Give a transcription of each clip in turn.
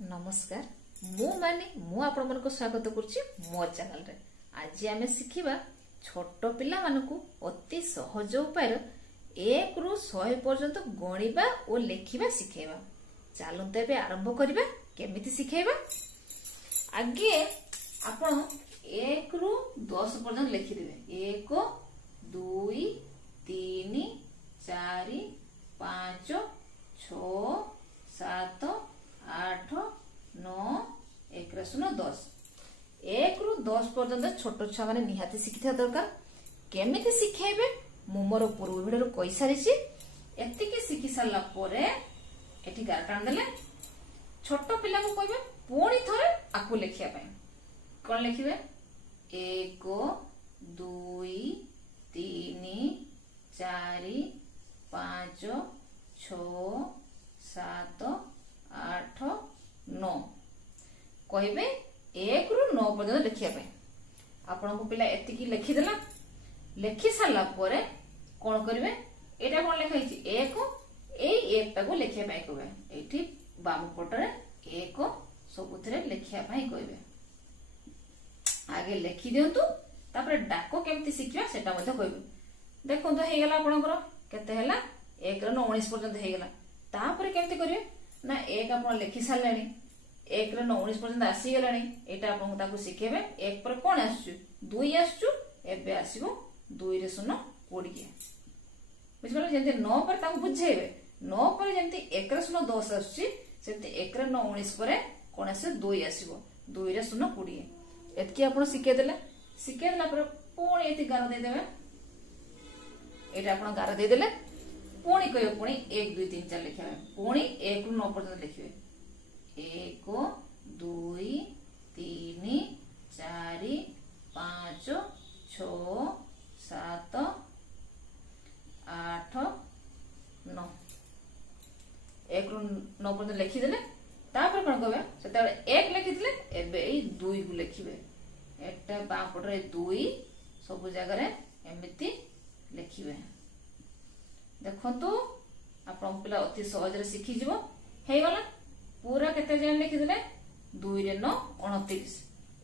नमस्कार मु आपण मन को स्वागत करुच्ची मो चैनल रे। आज आम शिखा छोट पिला मानकु अति सहज उपाय 1 रु 100 पर्यंत गणिबा और लेखिबा शिखेबा। चलते एबे आरंभ करिबा केमिति शिखेबा। आगे आपण 1 रु 10 पर्यंत लिखि देबे। 1 2 3 4 5 6 7 8 9 1 10 1 रु 10 पर्यंत छोट छुआ माने निहाती शिखिथा दरकार। केमिति शिखेबे मु मोर पूर्व भिडियो कहि सारिछि। एतिके शिखि सारला परे एठी गार टाण देले छोट पिला को कहबे पुणी थरे आकु लेखिया पय। कोन लिखिबे 1 2 3 4 5 6 7 8 9 कहबे 1 रु 9 पर्यंत लिखिया पे। आपन को पिला एतिकी लिखि देला। लिखि सारला परे कोन करिवे एटा कोन लेखा हिची 1 एई 1 टाको लिखिया पय कहबे। एठी बाम पटरे 1 सबुथरे लिखिया पय कहबे। आगे लिखि दियंतु तापर डाको केमति शिखिया सेटा मध्ये कहबे। देखो तो हे गेला आपनकर केते हेला 1 रु 19 पर्यंत हे गेला। तापर केमति करिवे ना 1 आपण लिखि सारलानी 1 रु 19 पर्यंत आसी गेलानी। एटा आपण ताको शिखेबे। 1 पर कोन आसछु 2 आसछु एबे आसीबो 2 रे 0 20। बुझिबला जेंते 9 पर ताको बुझेबे। 9 पर जेंते 1 रे 0 10 आसछि सेंते 1 रे 19 पर कोन आसे 2 आसीबो 2 रे 0 20। एतकी आपण शिखे देले। शिखे देला पर पुणी एति गार दे देबे। एटा आपण गार दे देले पुणी कहबे पुणी 1 2 3 4 लिखिबे। पुणी 1 रु 9 पर्यंत लिखिबे। 1 2 3 4 5 6 7 8 9 1 रु 9 पर्यंत लिखि देले। तापर कोन कहबे सेता 1 लिखि दिले एबे ए 2 को लिखिबे। एटा बा पटरे 2 सब जगह रे एमिति लिखिबे। देखंतु आपण पिला अति सहज रे शिखि जिवो। हे गला पूरा केते जन लिखि देले 2 रे 9 29।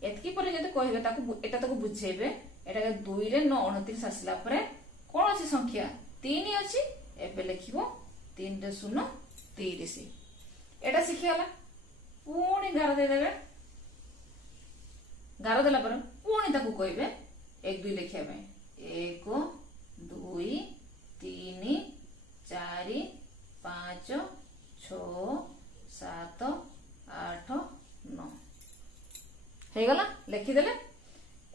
एतकी परे जदि कहबे ताको एटा ताको बुझेबे। एटा 2 रे 9 29 आसला परे कोन अछि संख्या 3 अछि। एबे लिखिबो 3 रे 0 30। एटा शिखि गला। पुणी गार दे देबे। गार देला पर पुणी ताको कहबे 1 2 लिखिया पय। 1 2 3 4 5 6 7 8 9 हे गला लिखि देले।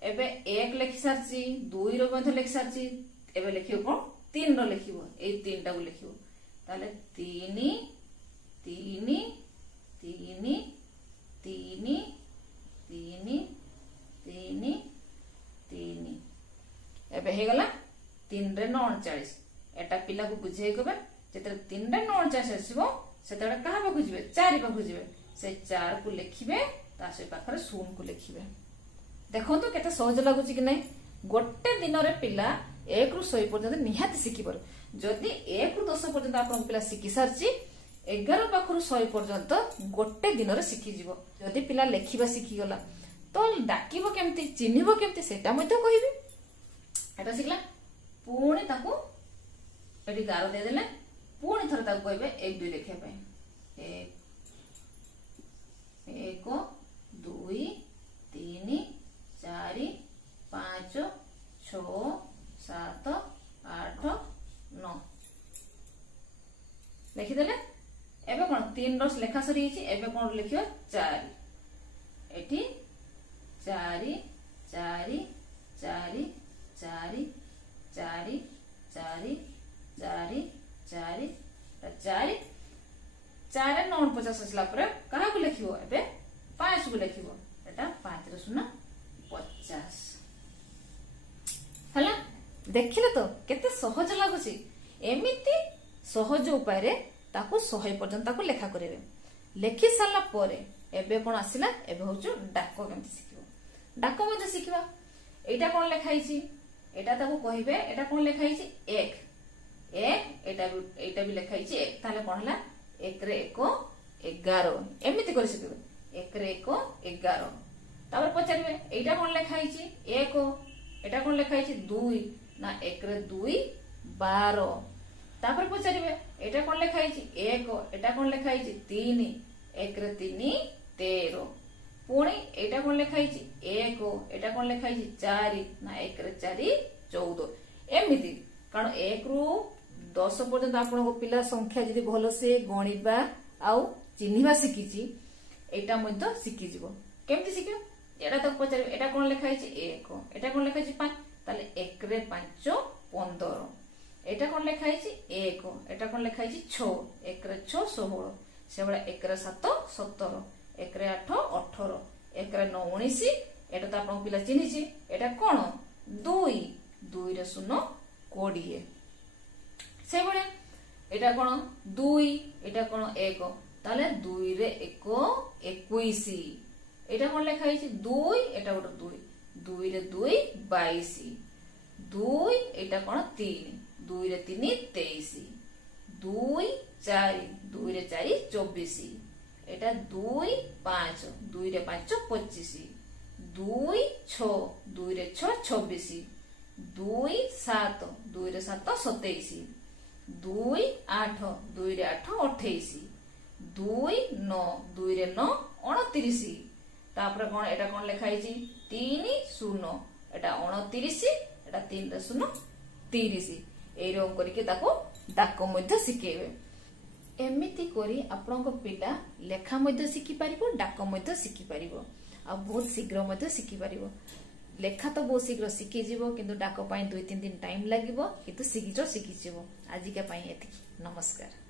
एबे 1 लिखि सारची 2 रो मध्ये लिखि सारची। एबे लिखियो कोन 3 रो लिखिबो। ए 3 टा को लिखिबो। ताले 3 3 3 3 3 3 3 एबे हे गला 3 रे 39। एटा पिला को बुझे कहबे जेते 3 रे 39 आसीबो सेतेडा कहा पाखु जिवे 4 पाखु जिवे। से 4 को लिखिबे ता से पाखरे 0 को लिखिबे। देखो तो केते सहज लागुची कि नै। गोटे दिन रे पिला 1 रु 100 पर्यंत निहाती शिखि पर। जदि 1 रु 10 पर्यंत आपण पिला शिखि सारची 11 पाखरु 100 पर्यंत गोटे दिन रे शिखि जिवो। जदि पिला लेखिबा शिखि गला तो डाकिबो केमति चिन्हिबो केमति सेटा मध्ये कहिबी। एटा शिखला पुणी ताको एटी गार दे देले। पुणी थरे ताको कहबे 1 2 लिखिया पय। 1 2 3 4 5 6 7 8 9 लिखि देले। एबे कोन 3 रस लेखा सरी छि। एबे कोन लिखियो 4। एठी 4 4 4 4 4 4 4 4 4 4 9 50 असला पर कहा को लिखिबो। एबे 5 को लिखिबो। एटा 5 रे 0 50 हला। देखिले तो केते सहज लागुची। एमिति सहज उपाय रे ताको 100 पर्यंत ताको लेखा करिवे। लेखि सारला परे एबे कोन आसिला। एबे होचो डाको केमति शिखिबो। डाको मध्ये शिखिबा। एटा कोन लेखा हिची एटा ताको कहिबे। एटा कोन लेखा हिची 1 एक एटा भी लिखाई एक ताले कोन हला एक रे एको 11 एमती कर शिखिबे 1 रे 1 11 तापर पचारिबे एटा कोन लेखा हिची 1 एटा कोन लेखा हिची 2 ना 1 रे 2 12 तापर पचारिबे एटा कोन लेखा हिची 1 एटा कोन लेखा हिची 3 1 रे 3 13 पुणी एटा कोन लेखा हिची 1 एटा कोन लेखा हिची 4 ना 1 रे 4 14 एमिति कारण 1 रु 10 पर्यंत आपन पिला संख्या जदि भलो से गणिबा आउ चिन्हिबा शिखिची एटा मध्ये शिखि जिवो केमति शिखियो एटा तो पचार एटा कोन लेखा हिची 1 एटा कोन लेखा हिची 5 ताले 1 रे 5 15 एटा कोन लेखा हिची 1 एटा कोन लेखा हिची 6 1 रे 6 16 सेबडा 1 रे 7 17 1 रे 8 18 1 रे 9 19 एटा तो आपन पिला चिन्हिची एटा कोन 2 2 रे 0 20 सेबडा एटा कोन 2 एटा कोन 1 ताले 2 रे 1 21 एटा कोन लेखा हिची 2 एटा गोटे 2 2 रे 2 22 2 एटा कोन 3 2 रे 3 23 2 4 2 रे 4 24 एटा 2 5 2 रे 5 25 2 6 2 रे 6 26 2 7 2 रे 7 27 2 8 2 रे 8 28 2 9 2 रे 9 29 तापर कोन एटा कोन लेखा हिची 3 0 एटा 29 एटा 3 रे 0 30 एई रकम करके ताको डाक मध्ये शिखेबे एमिति करी आपनको पिला लेखा मध्ये शिखि परिबो डाक मध्ये शिखि परिबो आ बहुत शीघ्र मध्ये शिखि परिबो लेखा तो बहुत शीघ्र शिखि जिवो किंतु डाक पई 2-3 दिन टाइम लागिवो किंतु शीघ्र शिखि जिवो आजिका पई एति नमस्कार।